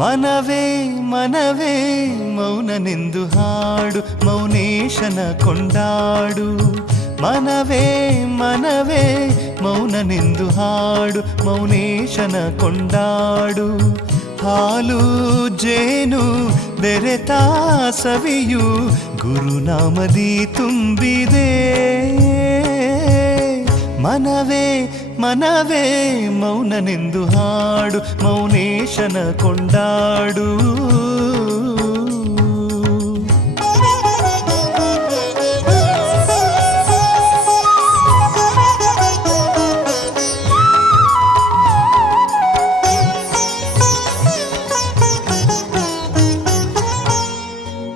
ಮನವೇ ಮನವೇ ಮೌನನೆಂದು ಹಾಡು, ಮೌನೇಶನ ಕೊಂಡಾಡು. ಮನವೇ ಮನವೇ ಮೌನನೆಂದು ಹಾಡು, ಮೌನೇಶನ ಕೊಂಡಾಡು. ಹಾಲು ಜೇನು ಬೆರೆತ ಸವಿಯು ಗುರುನಾಮದಿ ತುಂಬಿದೆ. ಮನವೇ ಮನವೇ ಮೌನನೆಂದು ಹಾಡು, ಮೌನೇಶನ ಕೊಂಡಾಡು.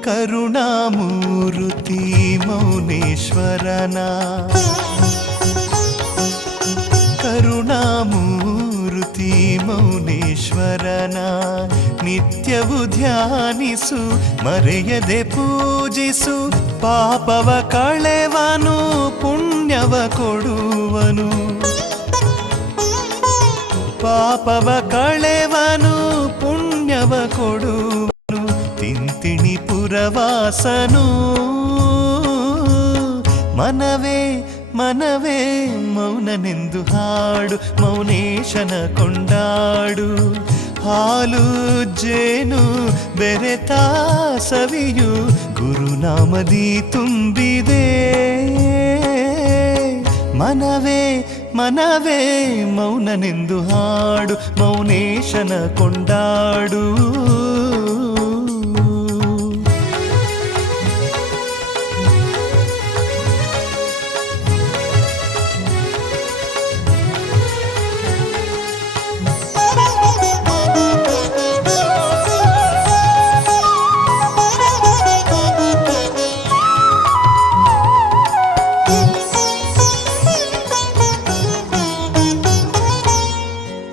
ಕರುಣಾಮೂರ್ತಿ ಮೌನೇಶ್ವರನ, ಕರುಣಾಮೂರ್ತಿ ಮೌನೇಶ್ವರನ ನಿತ್ಯವೂ ಧ್ಯಾನಿಸು, ಮರೆಯದೆ ಪೂಜಿಸು. ಪಾಪವ ಕಳೆವನು, ಪುಣ್ಯವ ಕೊಡುವನು. ಪಾಪವ ಕಳೆವನು, ಪುಣ್ಯವ ಕೊಡುವನು. ತಿಂತಿಣಿ ಪುರವಾಸನು. ಮನವೇ ಮನವೇ ಮೌನನೆಂದು ಹಾಡು, ಮೌನೇಶನ ಕೊಂಡಾಡು. ಹಾಲು ಜೇನು ಬೆರೆತ ಸವಿಯು ಗುರುನಾಮದಿ ತುಂಬಿದೆ. ಮನವೇ ಮನವೇ ಮೌನನೆಂದು ಹಾಡು, ಮೌನೇಶನ ಕೊಂಡಾಡು.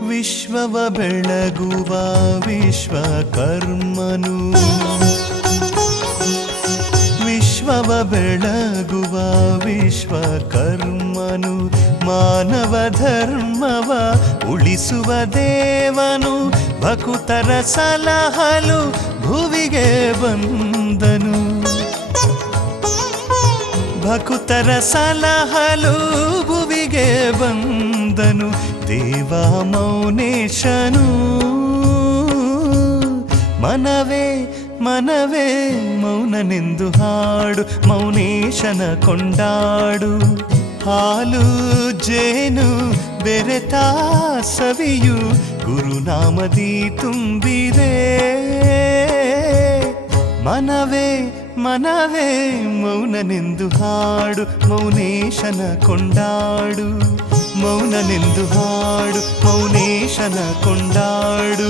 ವಿಶ್ವವ ಬೆಳಗುವ ವಿಶ್ವಕರ್ಮನು, ವಿಶ್ವವ ಬೆಳಗುವ ವಿಶ್ವಕರ್ಮನು. ಮಾನವ ಧರ್ಮವ ಉಳಿಸುವ ದೇವನು, ಭಕುತರ ಸಲಹಲು ಭುವಿಗೆ ಬಂದನು. ಭಕುತರ ಸಲಹಲು ಭುವಿಗೆ ಬಂದನು. ದೇವ ಮೌನೇಶನು. ಮನವೇ ಮನವೇ ಮೌನನೆಂದು ಹಾಡು, ಮೌನೇಶನ ಕೊಂಡಾಡು. ಹಾಲು ಜೇನು ಬೆರೆತ ಸವಿಯು ಗುರುನಾಮದಿ ತುಂಬಿದೆ. ಮನವೇ ಮನವೇ ಮೌನನೆಂದು ಹಾಡು, ಮೌನೇಶನ ಕೊಂಡಾಡು. ಮೌನನೆಂದು ಹಾಡು, ಮೌನೇಶನ ಕೊಂಡಾಡು.